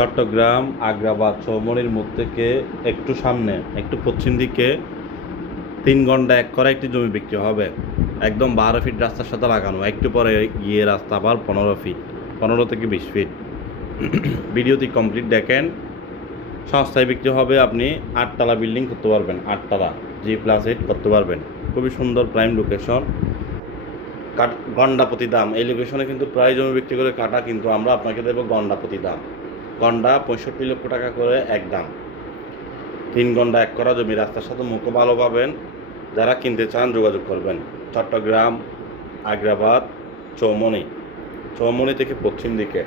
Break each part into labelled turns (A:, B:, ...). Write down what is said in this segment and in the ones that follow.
A: চট্টগ্রাম, আগ্রাবাদ চৌমনির মুখ থেকে একটু সামনে, একটু পশ্চিম দিকে তিন ঘণ্টা এক করে একটি জমি বিক্রি হবে। একদম বারো ফিট রাস্তার সাথে লাগানো। একটু পরে গিয়ে রাস্তা আবার পনেরো ফিট পনেরো থেকে বিশ ফিট ভিডিওটি কমপ্লিট দেখেন। সস্তায় বিক্রি হবে আপনি আটতলা বিল্ডিং করতে পারবেন আটতলা জি প্লাস এইট করতে পারবেন। খুবই সুন্দর প্রাইম লোকেশন কাট গন্ডাপতি দাম। এই লোকেশনে কিন্তু প্রায় জমি বিক্রি করে কাটা, কিন্তু আমরা আপনাকে দেবো গন্ডাপতি দাম। গন্ডা পঁয়ষট্টি লক্ষ টাকা করে এক দাম। তিন গন্ডা, এক করা জমি রাস্তার সাথে মুখও ভালো পাবেন। যারা কিনতে চান যোগাযোগ করবেন। চট্টগ্রাম, আগ্রাবাদ, চৌমনি। চৌমনি থেকে পশ্চিম দিকে।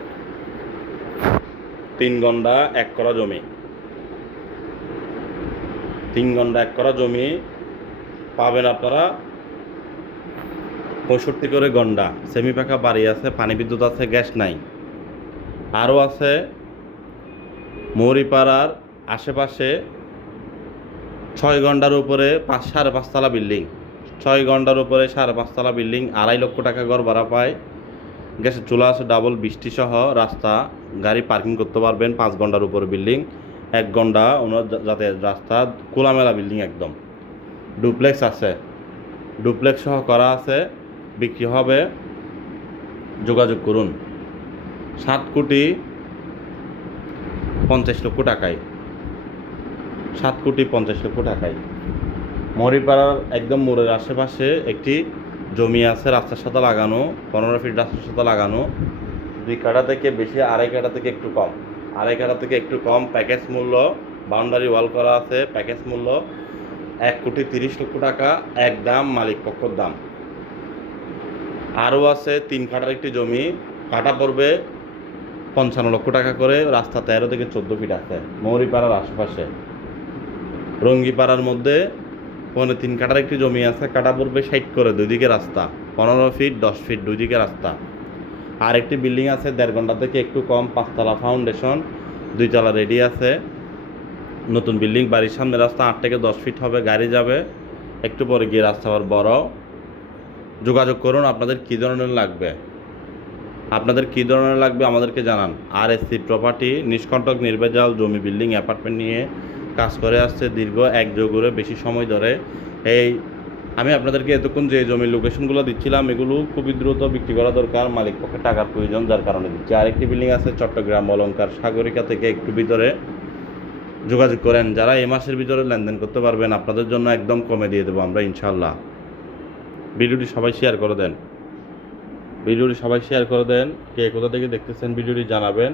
A: তিন গন্ডা, এক করা জমি। তিন গন্ডা, এক করা জমি পাবেন আপনারা পঁয়ষট্টি করে গন্ডা। সেমি পাকা বাড়ি আছে, পানি বিদ্যুৎ আছে, গ্যাস নাই। আরও আছে মৌরিপাড়ার আশেপাশে ছয় ঘণ্টার উপরে পাঁচ সাড়ে পাঁচতলা বিল্ডিং। ছয় ঘণ্টার উপরে সাড়ে পাঁচতলা বিল্ডিং, আড়াই লক্ষ টাকা ঘর ভাড়া পায়। গ্যাসের চুলা আছে ডাবল, বৃষ্টি সহ রাস্তা, গাড়ি পার্কিং করতে পারবেন পাঁচ ঘণ্টার উপরে বিল্ডিং। এক ঘণ্টা ওনার যাতে রাস্তা খোলামেলা বিল্ডিং একদম। ডুপ্লেক্স আছে। ডুপ্লেক্স সহ করা আছে, বিক্রি হবে। যোগাযোগ করুন। সাত কোটি পঞ্চাশ লক্ষ টাকায়। সাত কোটি পঞ্চাশ লক্ষ টাকায়। মরিপাড়ার একদম মোড়ের আশেপাশে একটি জমি আছে, রাস্তার সাথে লাগানো, পনেরো ফিট রাস্তার সাথে লাগানো। দুই কাটা থেকে বেশি, আড়াই কাটা থেকে একটু কম। আড়াই কাটা থেকে একটু কম, প্যাকেজ মূল্য, বাউন্ডারি ওয়াল করা আছে, প্যাকেজ মূল্য এক কোটি তিরিশ লক্ষ টাকা, এক দাম, মালিক পক্ষর দাম। আরও আছে তিন কাটার একটি জমি কাটা পড়বে পঞ্চান্ন লক্ষ টাকা করে, রাস্তা তেরো থেকে চোদ্দ ফিট আছে, মৌরিপাড়ার আশেপাশে। রঙ্গিপাড়ার মধ্যে পনেরো তিন কাটার একটি জমি আছে, কাটা পড়বে ষাট করে দুই দিকে রাস্তা, পনেরো ফিট দশ ফিট দুই দিকে রাস্তা। আর একটি বিল্ডিং আছে, দেড় ঘণ্টা থেকে একটু কম, পাঁচতলা ফাউন্ডেশন দুইতলা রেডি আছে। নতুন বিল্ডিং বাড়ির সামনে রাস্তা, আট থেকে দশ ফিট হবে, গাড়ি যাবে। একটু পরে গিয়ে রাস্তা আবার বড়। যোগাযোগ করুন, আপনাদের কী ধরনের লাগবে? আপনাদের কী ধরনের লাগবে আমাদেরকে জানান। আর এস সি প্রপার্টি নিষ্কণ্টক নির্ভেজাল জমি বিল্ডিং অ্যাপার্টমেন্ট নিয়ে কাজ করে আসছে দীর্ঘ এক যুগরে বেশি সময় ধরে। এই, আমি আপনাদেরকে এতক্ষণ যে জমির লোকেশনগুলো দিচ্ছিলাম, এগুলো খুবই দ্রুত বিক্রি করা দরকার, মালিক পক্ষে টাকার প্রয়োজন, যার কারণে দিচ্ছি। আরেকটি বিল্ডিং আছে চট্টগ্রাম অলঙ্কার সাগরিকা থেকে একটু ভিতরে। যোগাযোগ করেন, যারা এ মাসের ভিতরে লেনদেন করতে পারবেন, আপনাদের জন্য একদম কমে দিয়ে দেবো আমরা ইনশাল্লাহ ভিডিওটি সবাই শেয়ার করে দেন। ভিডিওটি সবাই শেয়ার করে দেন। কে কোথা থেকে দেখতেছেন ভিডিওটি জানাবেন।